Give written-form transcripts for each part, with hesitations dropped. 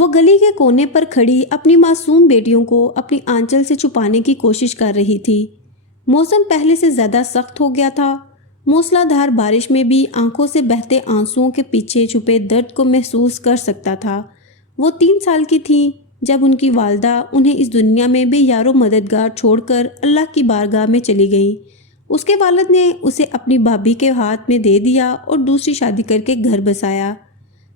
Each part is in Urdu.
وہ گلی کے کونے پر کھڑی اپنی معصوم بیٹیوں کو اپنی آنچل سے چھپانے کی کوشش کر رہی تھی۔ موسم پہلے سے زیادہ سخت ہو گیا تھا۔ موسلا دھار بارش میں بھی آنکھوں سے بہتے آنسوؤں کے پیچھے چھپے درد کو محسوس کر سکتا تھا۔ وہ 3 سال کی تھیں جب ان کی والدہ انہیں اس دنیا میں بے یار و مددگار چھوڑ کر اللہ کی بارگاہ میں چلی گئیں۔ اس کے والد نے اسے اپنی بھابھی کے ہاتھ میں دے دیا اور دوسری شادی کر کے گھر بسایا۔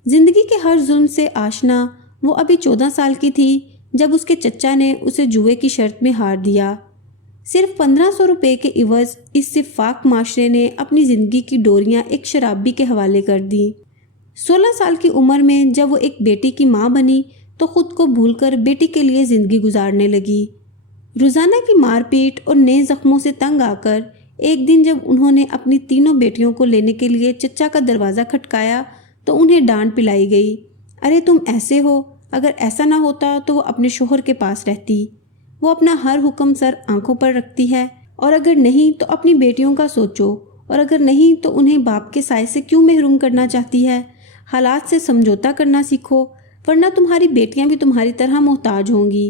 زندگی کے ہر ظلم سے آشنا وہ ابھی 14 سال کی تھی جب اس کے چچا نے اسے جوئے کی شرط میں ہار دیا۔ صرف 1500 روپے کے عوض اس صفاک معاشرے نے اپنی زندگی کی ڈوریاں ایک شرابی کے حوالے کر دیں۔ 16 سال کی عمر میں جب وہ ایک بیٹی کی ماں بنی تو خود کو بھول کر بیٹی کے لیے زندگی گزارنے لگی۔ روزانہ کی مار پیٹ اور نئے زخموں سے تنگ آ کر ایک دن جب انہوں نے اپنی تینوں بیٹیوں کو لینے کے لیے چچا کا دروازہ کھٹکایا تو انہیں ڈانٹ پلائی گئی۔ ارے تم ایسے ہو، اگر ایسا نہ ہوتا تو وہ اپنے شوہر کے پاس رہتی۔ وہ اپنا ہر حکم سر آنکھوں پر رکھتی ہے، اور اگر نہیں تو اپنی بیٹیوں کا سوچو، اور اگر نہیں تو انہیں باپ کے سائے سے کیوں محروم کرنا چاہتی ہے؟ حالات سے سمجھوتا کرنا سیکھو، ورنہ تمہاری بیٹیاں بھی تمہاری طرح محتاج ہوں گی۔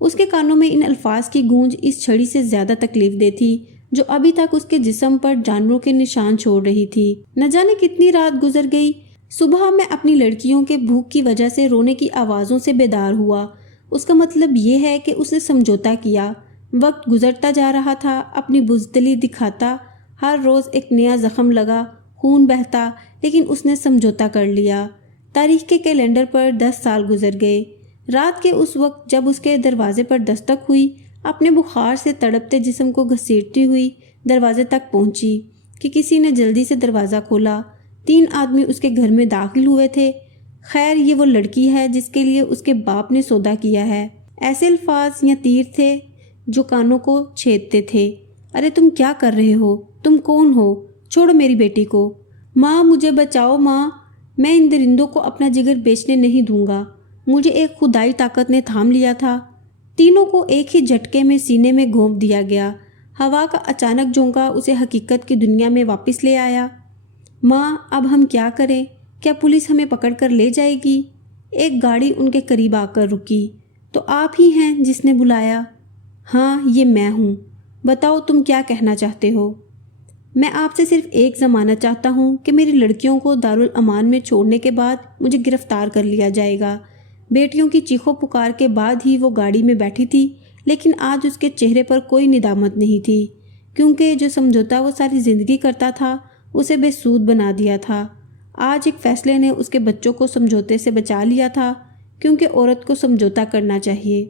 اس کے کانوں میں ان الفاظ کی گونج اس چھڑی سے زیادہ تکلیف دہ تھی جو ابھی تک اس کے جسم پر جانوروں کے نشان چھوڑ رہی تھی۔ نہ جانے کتنی رات گزر گئی۔ صبح میں اپنی لڑکیوں کے بھوک کی وجہ سے رونے کی آوازوں سے بیدار ہوا۔ اس کا مطلب یہ ہے کہ اس نے سمجھوتا کیا۔ وقت گزرتا جا رہا تھا، اپنی بزدلی دکھاتا، ہر روز ایک نیا زخم لگا، خون بہتا، لیکن اس نے سمجھوتا کر لیا۔ تاریخ کے کیلنڈر پر 10 سال گزر گئے۔ رات کے اس وقت جب اس کے دروازے پر دستک ہوئی، اپنے بخار سے تڑپتے جسم کو گھسیٹتی ہوئی دروازے تک پہنچی کہ کسی نے جلدی سے دروازہ کھولا۔ 3 آدمی اس کے گھر میں داخل ہوئے تھے۔ خیر یہ وہ لڑکی ہے جس کے لیے اس کے باپ نے سودا کیا ہے۔ ایسے الفاظ یا تیر تھے جو کانوں کو چھیدتے تھے۔ ارے تم کیا کر رہے ہو؟ تم کون ہو؟ چھوڑو میری بیٹی کو۔ ماں مجھے بچاؤ ماں، میں ان درندوں کو اپنا جگر بیچنے نہیں دوں گا۔ مجھے ایک خدائی طاقت نے تھام لیا تھا۔ تینوں کو ایک ہی جھٹکے میں سینے میں گھونپ دیا گیا۔ ہوا کا اچانک جھونکا اسے حقیقت کی دنیا میں واپس لے آیا۔ ماں اب ہم کیا کریں؟ کیا پولیس ہمیں پکڑ کر لے جائے گی؟ ایک گاڑی ان کے قریب آ کر رکی۔ تو آپ ہی ہیں جس نے بلایا؟ ہاں یہ میں ہوں۔ بتاؤ تم کیا کہنا چاہتے ہو؟ میں آپ سے صرف ایک ضمانت چاہتا ہوں کہ میری لڑکیوں کو دارالامان میں چھوڑنے کے بعد مجھے گرفتار کر لیا جائے گا۔ بیٹیوں کی چیخو پکار کے بعد ہی وہ گاڑی میں بیٹھی تھی، لیکن آج اس کے چہرے پر کوئی ندامت نہیں تھی، کیونکہ جو سمجھوتا وہ ساری زندگی کرتا تھا اسے بے سود بنا دیا تھا۔ آج ایک فیصلے نے اس کے بچوں کو سمجھوتے سے بچا لیا تھا، کیونکہ عورت کو سمجھوتا کرنا چاہیے۔